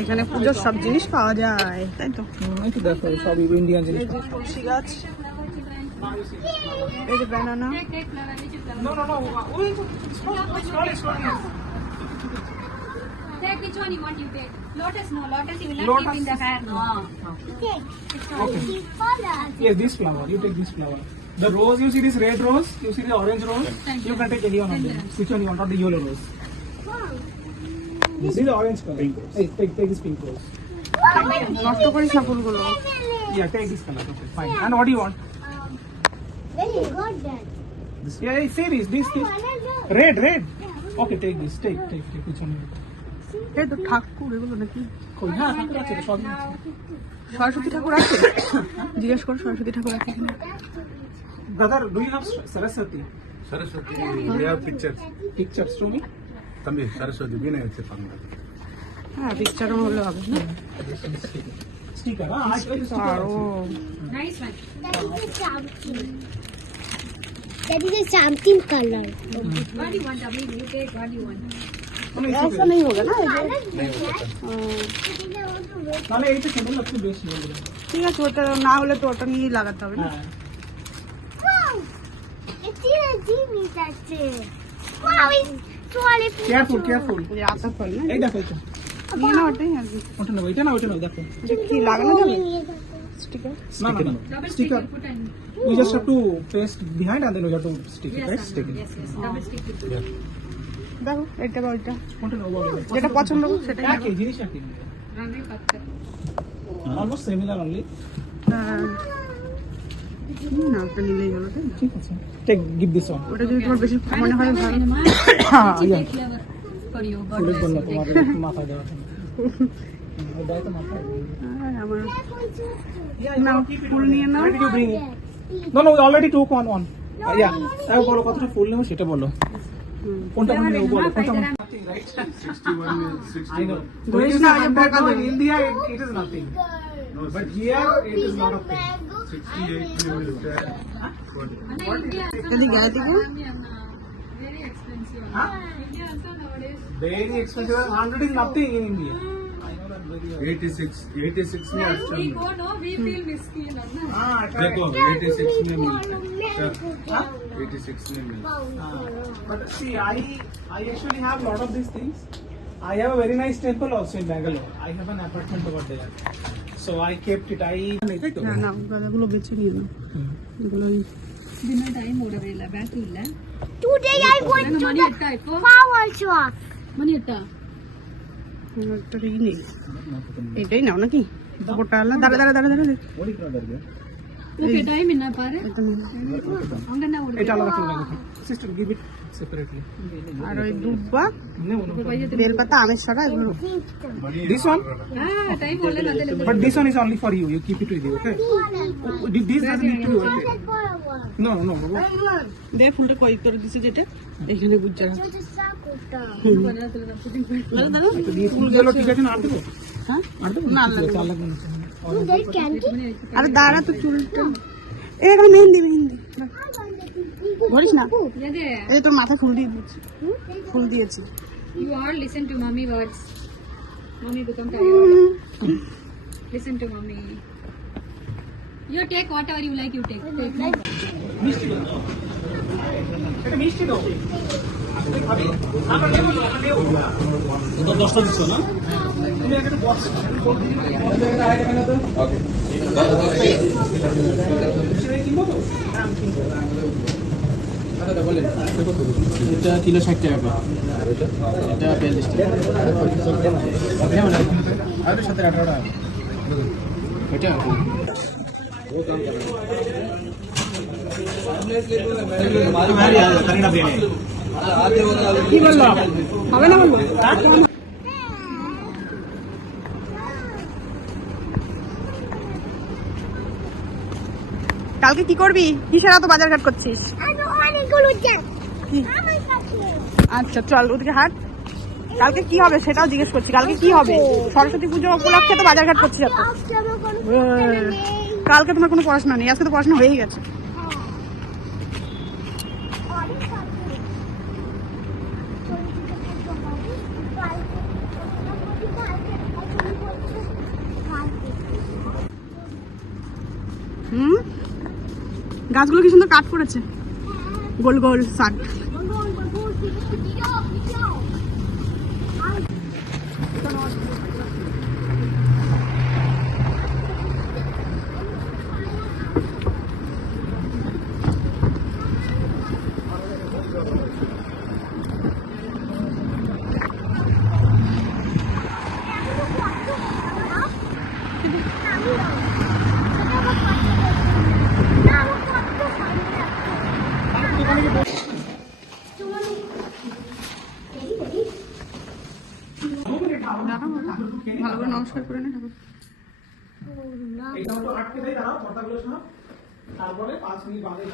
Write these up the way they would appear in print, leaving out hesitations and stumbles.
এখানে পুজোর সব জিনিস পাওয়া যায়, তাই তো? এই তো দেখো সব ইন্ডিয়ান জিনিস। এই যে তুলসী গাছ, এই যে banana. No, no, no. Slowly. Take which one you want, you take. Lotus, no. Lotus you will not keep in the hair. No. Okay. Yes, this flower. You take this flower. The rose, you see this red rose? You see the orange rose? You can take any one of them. Which one you want? Not the yellow rose. You see the orange color? Pink rose. Hey, take this pink rose. নষ্ট করিস না ফুলগুলো। Yeah, take this color. Okay, fine. And what do you want? Yeah, hey, see this. Red. Okay, take this. Take. Which one you want? এই তো ঠাকুর এগুলো নাকি? কই হ্যাঁ ঠাকুর আছে তো সব। সরস্বতী ঠাকুর আছে? জিজ্ঞেস করো সরস্বতী ঠাকুর আছে কিনা। Brother, do you have Saraswati? Saraswati, we have pictures. Pictures to me? Tambi, Saraswati, we know it's a fun. হ্যাঁ পিকচারও হলে হবে না? Sticker, huh? I saw the sticker. আরো Nice one. That is a something color. What do you want, Abhi? You take what you want. ऐसा नहीं होगा ना? তাহলে এইটা সুন্দর লাগছে বেশি হলো। ঠিক আছে, ওটা না হলে তো ওটা নিয়েই লাগাতে হবে না? হ্যাঁ। Wow! It's in a Jimmy, that's it. Wow, it's totally Careful. এই যে আতা ফল না? এই দেখো এটা। নিয়ে না ওটাই আর কি। ওটা না, ওইটা না দেখো। এটা কি লাগানো যাবে? স্টিকার? না। Double stick Sticker. you put and... We just have to paste behind and then we have to stick it, right? Stick it. Yes. Double stick you put. দেখো এটা বা ওইটা কোনটা নেবো বলো? যেটা পছন্দ সেটাই নেবো। একই জিনিস একই। Rami Pathar. Almost similar only. হ্যাঁ না ওটা নিলেই হলো, তাই না? ঠিক আছে। Give this one. ওটা যদি তোমার বেশি মনে হয় ভালো। হ্যাঁ, Take flower for you. God ফুলের bless জন্য you. তোমার মাথা দেওয়া আছে। ওটাই তো মাথা। আর আমার নাও ফুল নিয়ে নাও। Where did you bring it? No, we already took one. Yeah. তাও বলো কতটা ফুল নেবো সেটা বলো। কোনটা নেবো বলো? কোনটা? Nothing, right? 61 is 60. I know. ধরিস না, ওই যে বোকা No, in ধরিস। India it is nothing. But here it is not a thing. 68 is there. যদি গেছে কি? Very expensive. Huh? India also nowadays. Very expensive. 100 is nothing in India. I know that very well. 86 में We अच्छा go, no, we feel miskin. No? Ah, देखो correct. 86 में मिलता है Huh? 86 में मिलता But see, I actually have a lot of these things. I have a very nice temple also in Bangalore. I have an apartment over there. So I kept it. না না গাদাগুলো বেছে নিয়ে নাও। এগুলো Dinner time ಓಡವಿಲ್ಲ ಬ್ಯಾಕ್ ಇಲ್ಲ Today I went to money the ಇಟ್ಟ ಇಪ್ಪು flower shop. ಮನಿ ಇಟ್ಟ একটা ই নেই, এটাই নাও নাকি? গোটা আলা দাঁড়া ಓಕೆ ಟೈಮ್ ಇನ್ನ ಪಾರೆ এটা নিয়ে নাও। ಹಂಗನ್ನ এটা আলাদা করে রাখো। Sister, give it separately. আর ওই দুব্বা No. বেলপাতা আমের ছড়া এগুলো। This one? ಹಾ ಟೈಮ್ ಒಳ್ಳೆ ನದೆಲ್ಲ But this one is only for you. You keep it with you, okay? This doesn't need to be okay. No. দে ফুলটা কই করে দিছে যেটা এখানে গুজ্জা রাখ। ফুলগুলো ঠিক আছে না? আর দেবো? হ্যাঁ আর দেবো? না, ঠিক আছে, আর লাগবে না। There's candy. আরে দাঁড়া তো চুলটা। এখানে মেহেন্দি ধরিস না। ಅದೇ এই তোর মাথায় ফুল দিয়ে দিয়েছি, ফুল দিয়েছি। you all listen to mommy words mommy become tired listen to mommy you take whatever you like you take এটা মিষ্টি দাও। আমার নেবো। এটা 10টা দিছো না? তুমি একটা বক্স ওকে। কিনবো তো? হ্যাঁ, কিনবো। এটা কিলো 60 টাকা। এটা 42 টাকা। আর 17-18 টাকা। এটা কি বললো? হবে না বললো? কালকে কি করবি? কিসের এত বাজারঘাট করছিস? আমি অনেকগুলো যাই। কি? আমার কাছে। আচ্ছা চল ওদিকে হাট। কালকে কি হবে সেটাও জিজ্ঞেস করছি। কালকে কি হবে? সরস্বতী পুজো উপলক্ষে তো বাজারঘাট করছিস এত। আজকে আমার কোনো পড়াশোনা নেই। কালকে তোমার কোনো পড়াশোনা নেই, আজকে তো পড়াশোনা হয়েই গেছে। হুম, গাছগুলো কি সুন্দর কাট করেছে, গোল গোল শাক। ভালো করে নমস্কার করে নে ঠাকুর। এটা তো আটকে দেয়, দাঁড়াও পাতাগুলো সব, তারপরে 5 মিনিট বাদে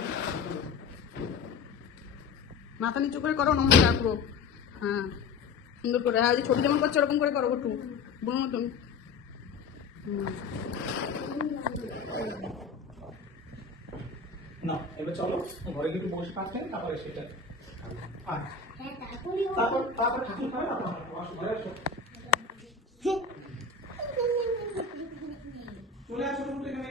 মাথা নিচু করে করো, নমস্কার পুরো। হ্যাঁ সুন্দর করে, হ্যাঁ, ওই যে ছোট যেমন করছে ওরকম করে করো একটু বুড়ো মতন। না, এবার চলো ঘরে একটু বসে থাকতে, তারপরে সেটা তারপর ঠাকুর খাবে, তারপর ঘরে আসো, চলে আসো এখানে।